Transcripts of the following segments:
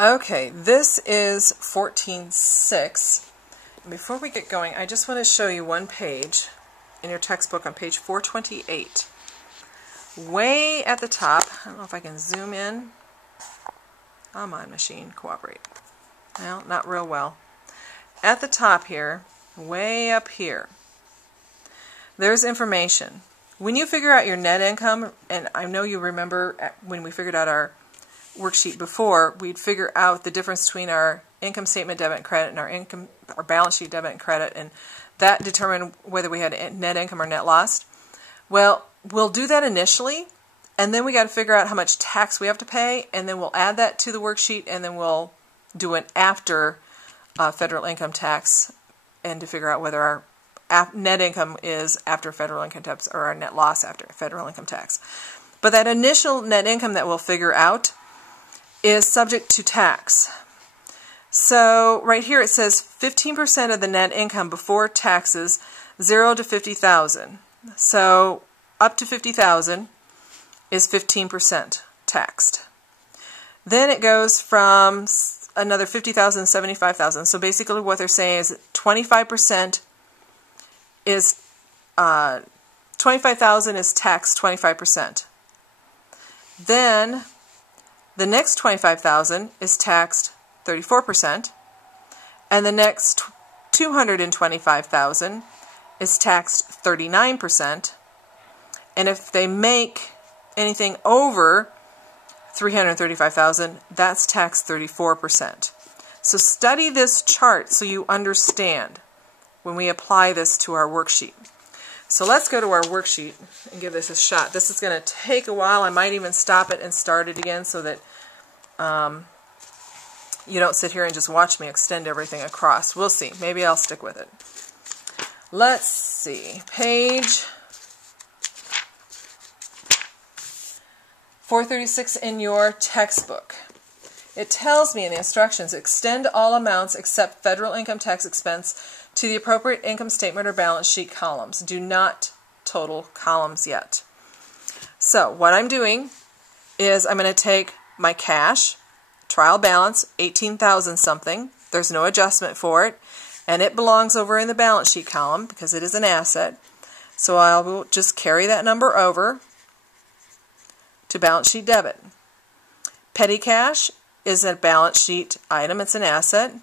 Okay, this is 14.6. Before we get going, I just want to show you one page in your textbook on page 428. Way at the top, I don't know if I can zoom in. Come on, machine, cooperate. Well, not real well. At the top here, way up here, there's information. When you figure out your net income, and I know you remember when we figured out our worksheet before, we'd figure out the difference between our income statement debit and credit and our balance sheet debit and credit, and that determined whether we had net income or net loss. Well, we'll do that initially, and then we got to figure out how much tax we have to pay, and then we'll add that to the worksheet, and then we'll do it after federal income tax, and to figure out whether our net income is after federal income tax or our net loss after federal income tax. But that initial net income that we'll figure out is subject to tax. So right here it says 15% of the net income before taxes, 0 to 50,000. So up to 50,000 is 15% taxed. Then it goes from another 50,000 to 75,000. So basically what they're saying is 25% is 25,000 is taxed 25%. Then the next 25,000 is taxed 34%, and the next 225,000 is taxed 39%, and if they make anything over 335,000, that's taxed 34%. So study this chart so you understand when we apply this to our worksheet. So let's go to our worksheet and give this a shot. This is going to take a while. I might even stop it and start it again so that you don't sit here and just watch me extend everything across. We'll see. Maybe I'll stick with it. Let's see. Page 436 in your textbook. It tells me in the instructions, extend all amounts except federal income tax expense to the appropriate income statement or balance sheet columns. Do not total columns yet. So what I'm doing is I'm going to take my cash, trial balance, 18,000 something. There's no adjustment for it, and it belongs over in the balance sheet column because it is an asset. So I will just carry that number over to balance sheet debit. Petty cash is a balance sheet item. It's an asset.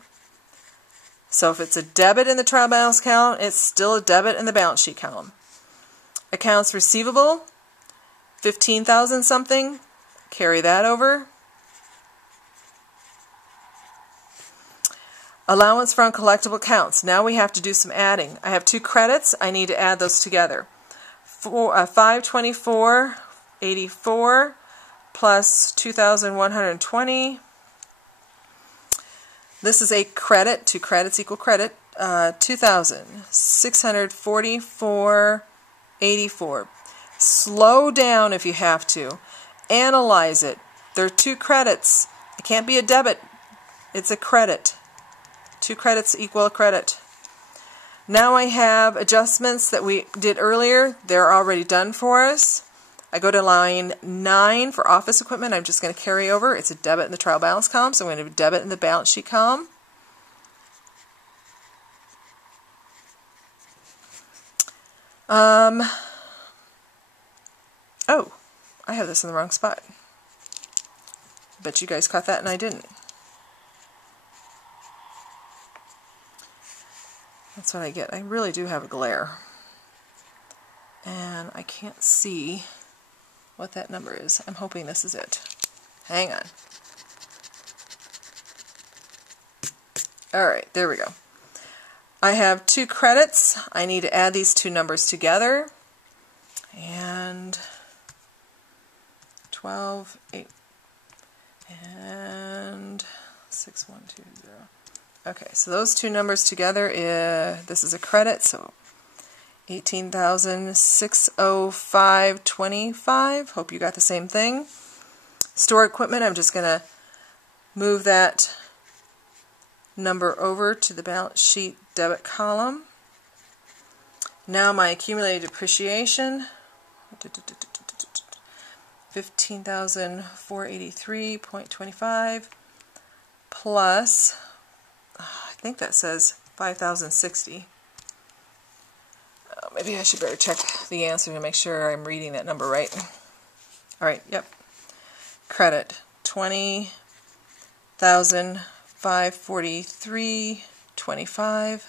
So if it's a debit in the trial balance column, it's still a debit in the balance sheet column. Accounts receivable, 15,000 something. Carry that over. Allowance for uncollectible accounts. Now we have to do some adding. I have two credits. I need to add those together. 524.84 plus 2,120. This is a credit. Two credits equal credit. 2,644.84. Slow down if you have to. Analyze it. There are two credits. It can't be a debit. It's a credit. Two credits equal a credit. Now I have adjustments that we did earlier. They're already done for us. I go to line 9 for office equipment. I'm just going to carry over. It's a debit in the trial balance column, so I'm going to do debit in the balance sheet column. Oh, I have this in the wrong spot. Bet you guys caught that and I didn't. That's what I get. I really do have a glare. And I can't see what that number is. I'm hoping this is it. Hang on. Alright, there we go. I have two credits. I need to add these two numbers together. And 12, 8, and 6120. Okay, so those two numbers together, this is a credit, so 18,605.25. Hope you got the same thing. Store equipment, I'm just going to move that number over to the balance sheet debit column. Now my accumulated depreciation, 15,483.25 plus, I think that says 5,060. Maybe I should better check the answer to make sure I'm reading that number right. All right, yep. Credit 20,543.25.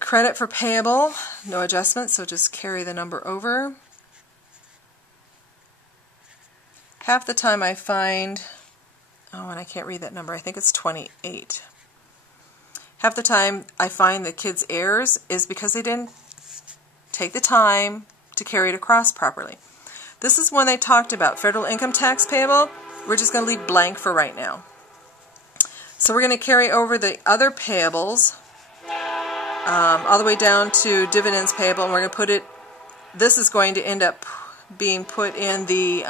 Credit for payable, no adjustment, so just carry the number over. Half the time I find, oh, and I can't read that number, I think it's 28. Half the time I find the kids' errors is because they didn't take the time to carry it across properly. This is when they talked about federal income tax payable. We're just going to leave blank for right now. So we're going to carry over the other payables all the way down to dividends payable, and we're going to put it, this is going to end up being put in the